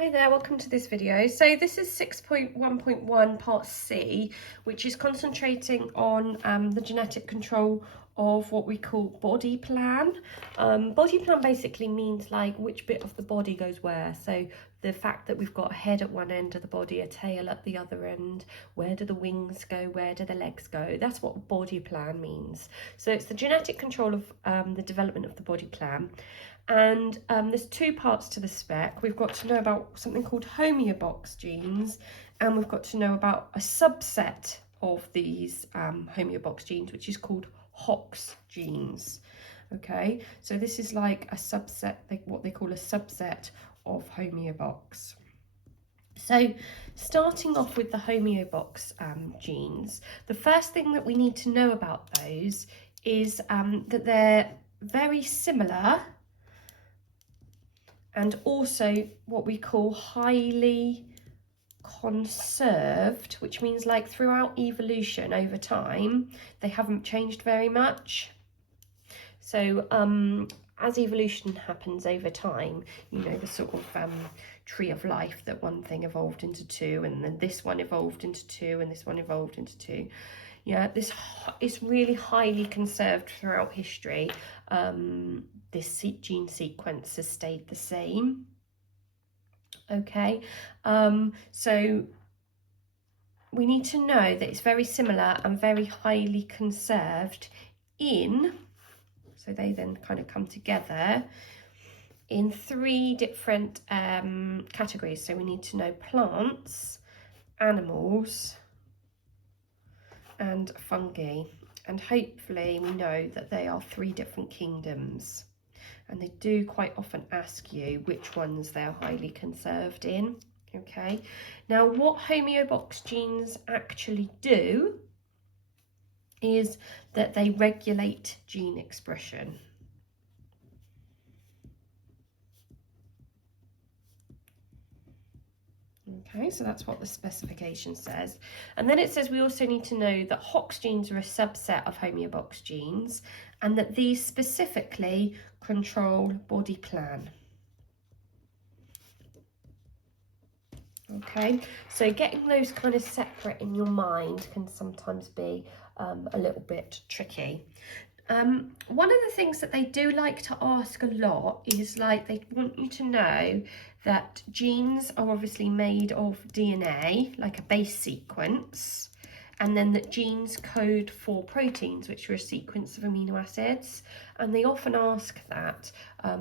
Hi there, welcome to this video. So this is 6.1.1 part C, which is concentrating on the genetic control of what we call body plan. Body plan basically means like which bit of the body goes where. So the fact that we've got a head at one end of the body, a tail at the other end, where do the wings go, where do the legs go? That's what body plan means. So it's the genetic control of the development of the body plan. And there's two parts to the spec. We've got to know about something called homeobox genes, and we've got to know about a subset of these homeobox genes, which is called HOX genes. Okay, so this is like a subset, what they call a subset of homeobox. So starting off with the homeobox genes, the first thing that we need to know about those is that they're very similar and also what we call highly conserved, which means like throughout evolution over time, they haven't changed very much. So as evolution happens over time, you know, the sort of tree of life, that one thing evolved into two, and then this one evolved into two, and this one evolved into two. Yeah, this is really highly conserved throughout history. This gene sequence has stayed the same. Okay, so we need to know that it's very similar and very highly conserved in, so they then kind of come together in three different categories. So we need to know plants, animals, and fungi, and hopefully we know that they are three different kingdoms, and they do quite often ask you which ones they're highly conserved in. Okay, now what homeobox genes actually do is that they regulate gene expression. Okay, so that's what the specification says. And then it says we also need to know that HOX genes are a subset of homeobox genes, and that these specifically control body plan. Okay, so getting those kind of separate in your mind can sometimes be a little bit tricky. One of the things that they do like to ask a lot is like they want you to know that genes are obviously made of DNA, like a base sequence, and then that genes code for proteins, which are a sequence of amino acids. And they often ask that,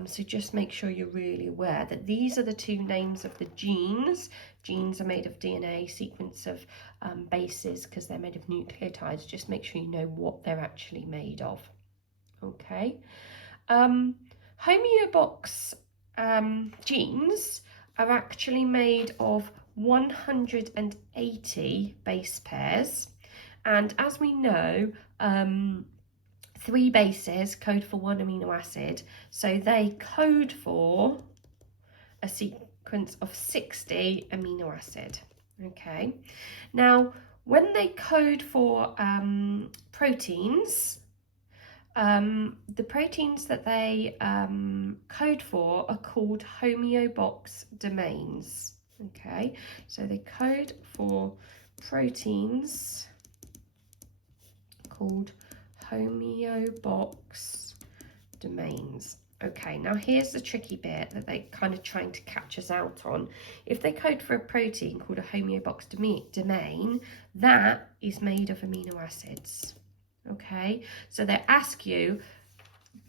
so just make sure you're really aware that these are the two names of the genes. Genes are made of DNA, sequence of bases because they're made of nucleotides. Just make sure you know what they're actually made of. Okay, homeobox genes are actually made of 180 base pairs, and as we know, 3 bases code for 1 amino acid, so they code for a sequence of 60 amino acid. Okay, now when they code for proteins, the proteins that they code for are called homeobox domains. Okay, so they code for proteins called homeobox domains. Okay, now here's the tricky bit that they're kind of trying to catch us out on. If they code for a protein called a homeobox domain, that is made of amino acids. Okay, so they ask you,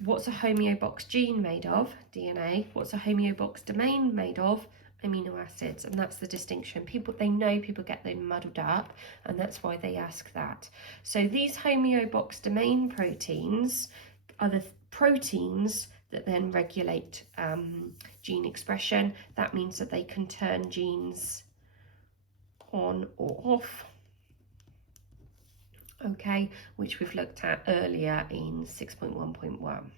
what's a homeobox gene made of? DNA. What's a homeobox domain made of? Amino acids. And that's the distinction. They know people get them muddled up, and that's why they ask that. So these homeobox domain proteins are the proteins that then regulate gene expression. That means that they can turn genes on or off. Okay, which we've looked at earlier in 6.1.1.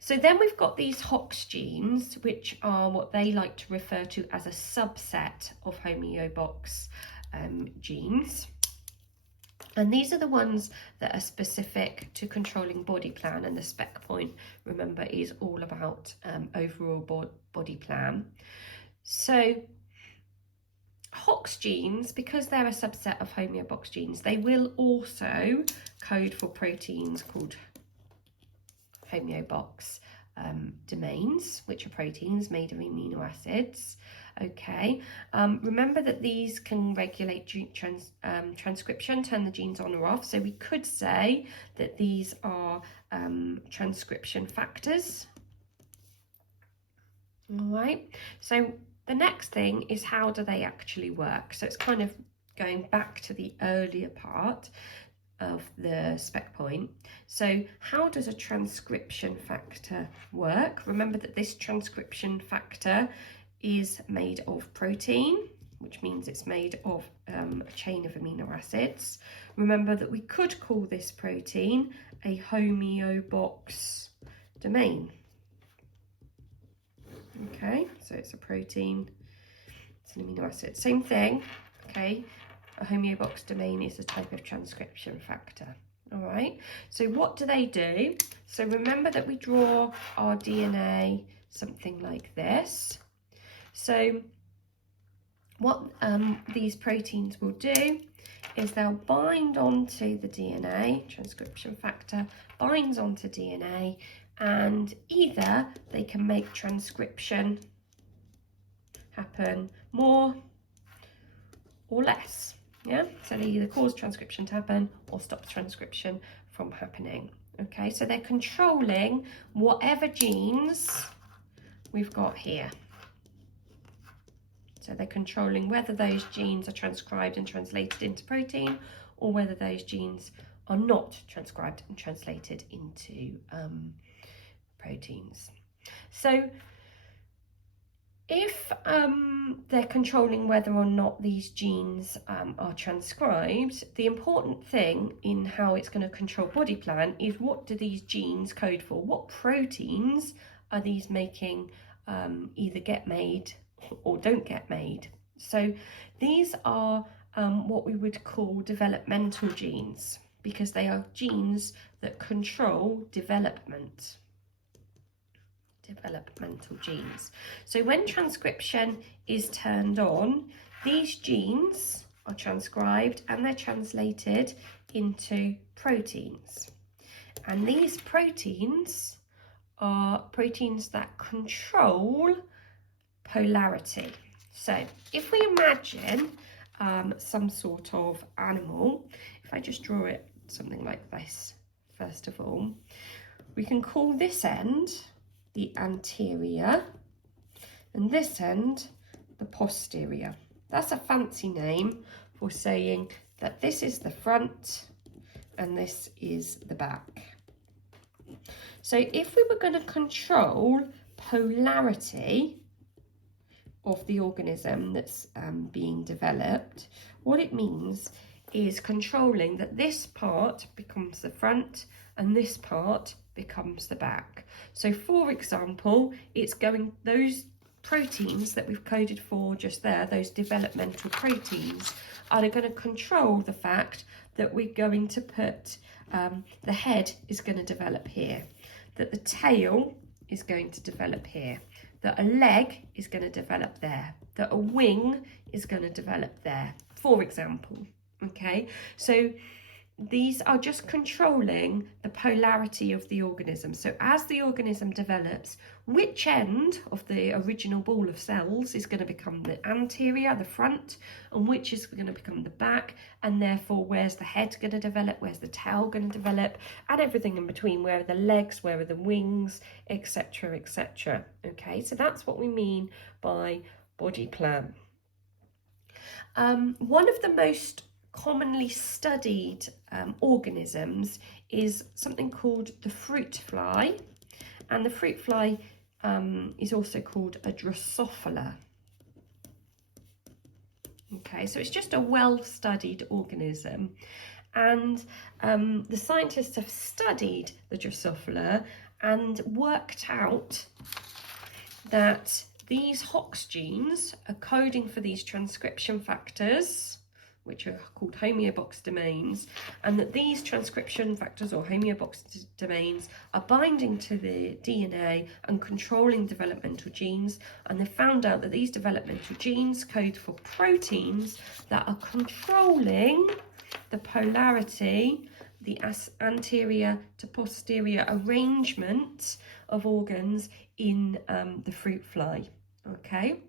So then we've got these HOX genes, which are what they like to refer to as a subset of homeobox genes. And these are the ones that are specific to controlling body plan, and the spec point, remember, is all about overall body plan. So HOX genes, because they're a subset of homeobox genes, they will also code for proteins called homeobox domains, which are proteins made of amino acids. Okay, remember that these can regulate transcription, turn the genes on or off. So we could say that these are transcription factors. All right, so the next thing is, how do they actually work? So it's kind of going back to the earlier part of the spec point. So how does a transcription factor work? Remember that this transcription factor is made of protein, which means it's made of a chain of amino acids. Remember that we could call this protein a homeobox domain. Okay, so it's a protein, it's an amino acid, same thing. Okay, a homeobox domain is a type of transcription factor. All right, so what do they do? So remember that we draw our DNA something like this. So what these proteins will do is they'll bind onto the DNA, transcription factor binds onto DNA, and either they can make transcription happen more or less. Yeah, so they either cause transcription to happen or stop transcription from happening. Okay, so they're controlling whatever genes we've got here. So they're controlling whether those genes are transcribed and translated into protein, or whether those genes are not transcribed and translated into proteins. So if they're controlling whether or not these genes are transcribed, the important thing in how it's going to control body plan is, what do these genes code for? What proteins are these making either get made or don't get made? So these are what we would call developmental genes, because they are genes that control development. Developmental genes. So when transcription is turned on, these genes are transcribed and they're translated into proteins. And these proteins are proteins that control polarity. So if we imagine some sort of animal, if I just draw it something like this, first of all, we can call this end the anterior and this end the posterior. That's a fancy name for saying that this is the front and this is the back. So if we were going to control polarity of the organism that's being developed, what it means is controlling that this part becomes the front and this part becomes the back. So for example, it's going, those proteins that we've coded for just there, those developmental proteins, are going to control the fact that we're going to put the head is going to develop here, that the tail is going to develop here, that a leg is going to develop there, that a wing is going to develop there, for example. Okay, so these are just controlling the polarity of the organism. So as the organism develops, which end of the original ball of cells is going to become the anterior, the front, and which is going to become the back, and therefore where's the head going to develop, where's the tail going to develop, and everything in between, where are the legs, where are the wings, etc, etc. Okay, so that's what we mean by body plan. One of the most commonly studied organisms is something called the fruit fly, and the fruit fly is also called a Drosophila. Okay, so it's just a well-studied organism, and the scientists have studied the Drosophila and worked out that these HOX genes are coding for these transcription factors, which are called homeobox domains, and that these transcription factors or homeobox domains are binding to the DNA and controlling developmental genes. And they found out that these developmental genes code for proteins that are controlling the polarity, the anterior to posterior arrangement of organs in the fruit fly. Okay.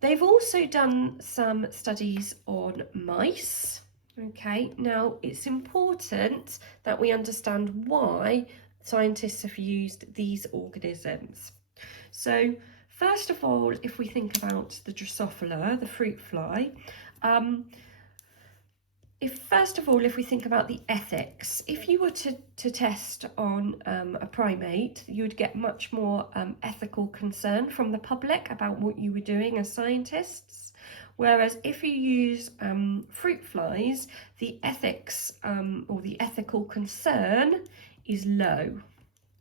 They've also done some studies on mice. Okay, now it's important that we understand why scientists have used these organisms. So first of all, if we think about the Drosophila, the fruit fly, if we think about the ethics, if you were to test on a primate, you would get much more ethical concern from the public about what you were doing as scientists. Whereas if you use fruit flies, the ethics or the ethical concern is low.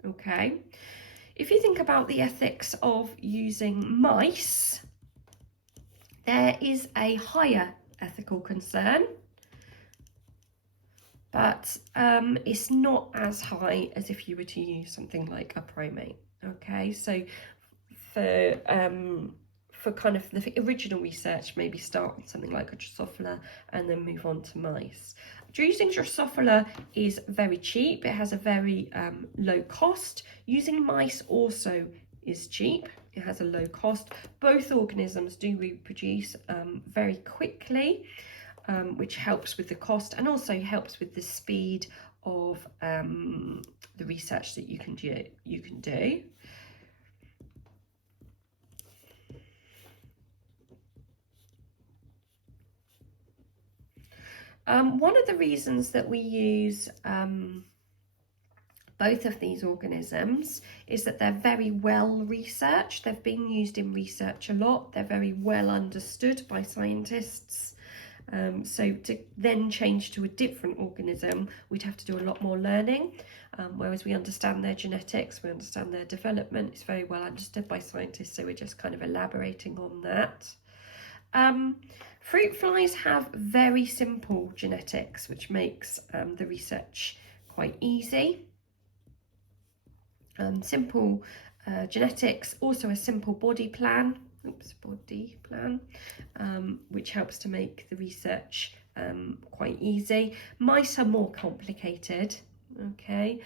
Okay. If you think about the ethics of using mice, there is a higher ethical concern, but it's not as high as if you were to use something like a primate. Okay, so for kind of the original research, maybe start with something like a Drosophila and then move on to mice. Using Drosophila is very cheap. It has a very low cost. Using mice also is cheap. It has a low cost. Both organisms do reproduce very quickly, which helps with the cost and also helps with the speed of the research that you can do. One of the reasons that we use both of these organisms is that they're very well researched. They've been used in research a lot. They're very well understood by scientists. So to then change to a different organism, we'd have to do a lot more learning, whereas we understand their genetics, we understand their development, it's very well understood by scientists, so we're just kind of elaborating on that. Fruit flies have very simple genetics, which makes the research quite easy. Simple genetics, also a simple body plan, which helps to make the research quite easy. Mice are more complicated, okay.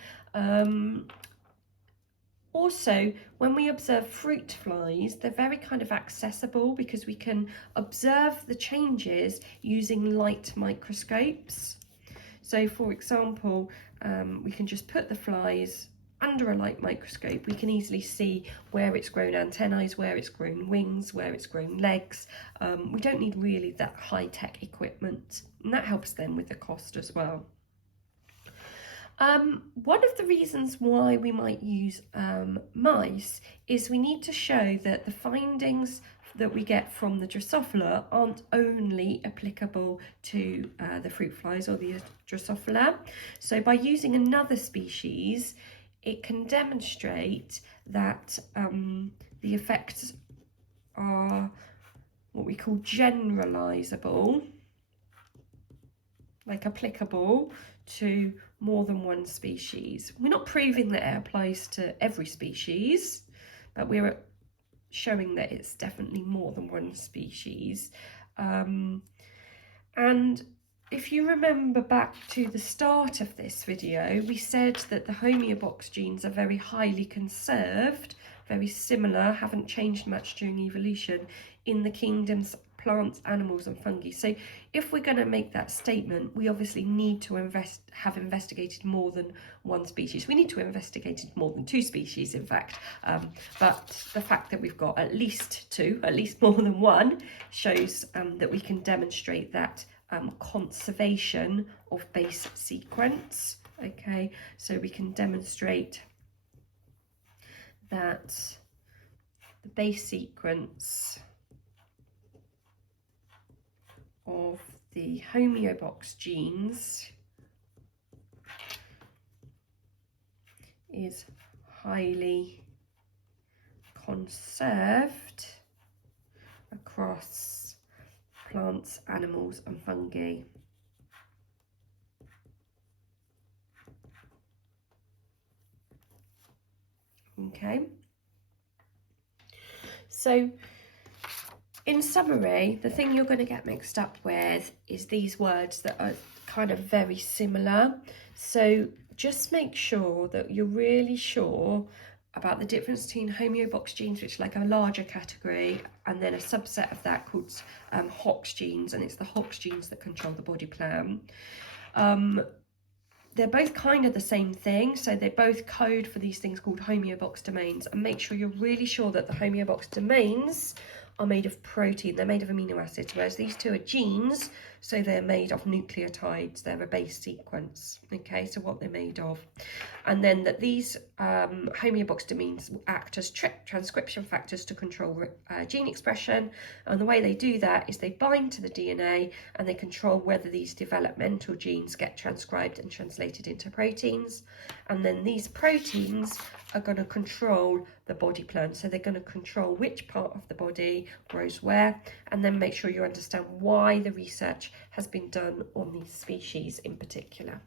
Also, when we observe fruit flies, they're very kind of accessible because we can observe the changes using light microscopes. So for example, we can just put the flies under a light microscope. We can easily see where it's grown antennae, where it's grown wings, where it's grown legs. We don't need really that high-tech equipment, and that helps then with the cost as well. One of the reasons why we might use mice is we need to show that the findings that we get from the Drosophila aren't only applicable to the fruit flies or the Drosophila. So by using another species, it can demonstrate that the effects are what we call generalizable, like applicable to more than one species. We're not proving that it applies to every species, but we're showing that it's definitely more than one species. And if you remember back to the start of this video, we said that the homeobox genes are very highly conserved, very similar, haven't changed much during evolution in the kingdoms plants, animals and fungi. So if we're going to make that statement, we obviously need to have investigated more than one species. We need to have investigated more than two species, in fact. But the fact that we've got at least two, at least more than one, shows that we can demonstrate that conservation of base sequence. Okay, so we can demonstrate that the base sequence of the homeobox genes is highly conserved across plants, animals and fungi. Okay, so in summary, the thing you're going to get mixed up with is these words that are kind of very similar. So just make sure that you're really sure about the difference between homeobox genes, which are like a larger category, and then a subset of that called HOX genes, and it's the HOX genes that control the body plan. They're both kind of the same thing, so they both code for these things called homeobox domains, and make sure you're really sure that the homeobox domains are made of protein, they're made of amino acids, whereas these two are genes, so they're made of nucleotides, they're a base sequence, okay, so what they're made of. And then that these homeobox domains act as transcription factors to control gene expression, and the way they do that is they bind to the DNA and they control whether these developmental genes get transcribed and translated into proteins, and then these proteins are going to control the body plan, so they're going to control which part of the body grows where, and then make sure you understand why the research has been done on these species in particular.